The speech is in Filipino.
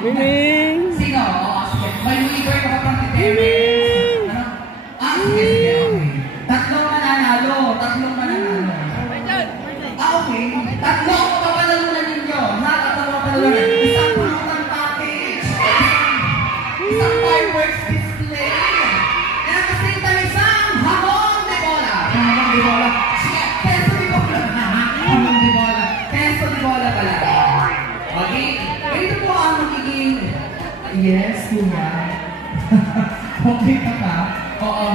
Miming! Sino? Oo, sige. May liver ka pa pang titiri. Ano? Ah, sige, sige, okay. Tatlong mananalo. Tatlong mananalo. Ah, okay. Tatlong papapalalunan ninyo. Ha? Tatlong papapalalunan. Isang pulutan package. Isang fireworks display. And at the same time, isang hamon de bola. Hamon de bola. Sige, peso de bola. Hamon de bola. Peso de bola pala. Okay? Ito po ang magiging... Yes, kuya. Okay ka ba? Oo.